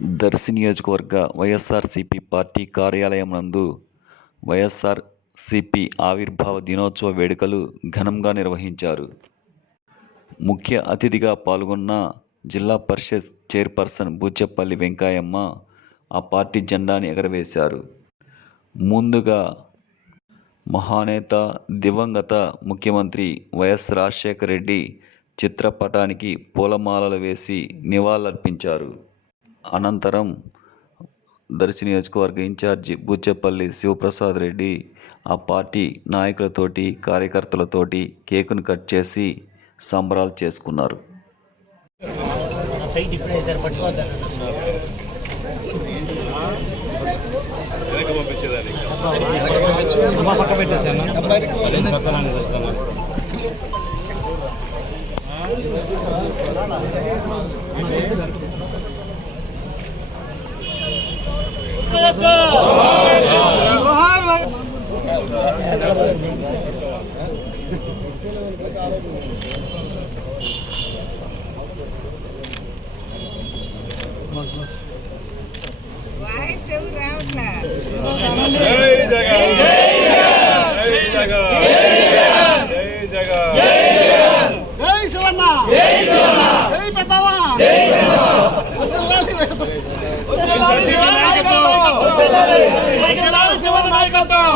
దర్శి నియోజకవర్గ వైఎస్ఆర్సీపీ పార్టీ కార్యాలయం నందు వైఎస్ఆర్సీపీ ఆవిర్భావ దినోత్సవ వేడుకలు ఘనంగా నిర్వహించారు. ముఖ్య అతిథిగా పాల్గొన్న జిల్లా పరిషత్ చైర్పర్సన్ బూచెపల్లి వెంకాయమ్మ ఆ పార్టీ జెండాని ఎగరవేశారు. ముందుగా మహానేత దివంగత ముఖ్యమంత్రి వైఎస్ రాజశేఖర రెడ్డి చిత్రపటానికి పూలమాలలు వేసి నివాళులర్పించారు. అనంతరం దర్శి నియోజకవర్గ ఇన్ఛార్జి బుచ్చపల్లి శివప్రసాద్ రెడ్డి ఆ పార్టీ నాయకులతోటి కార్యకర్తలతోటి కేకును కట్ చేసి సంబరాలు చేసుకున్నారు. పక్క నాయకత్వం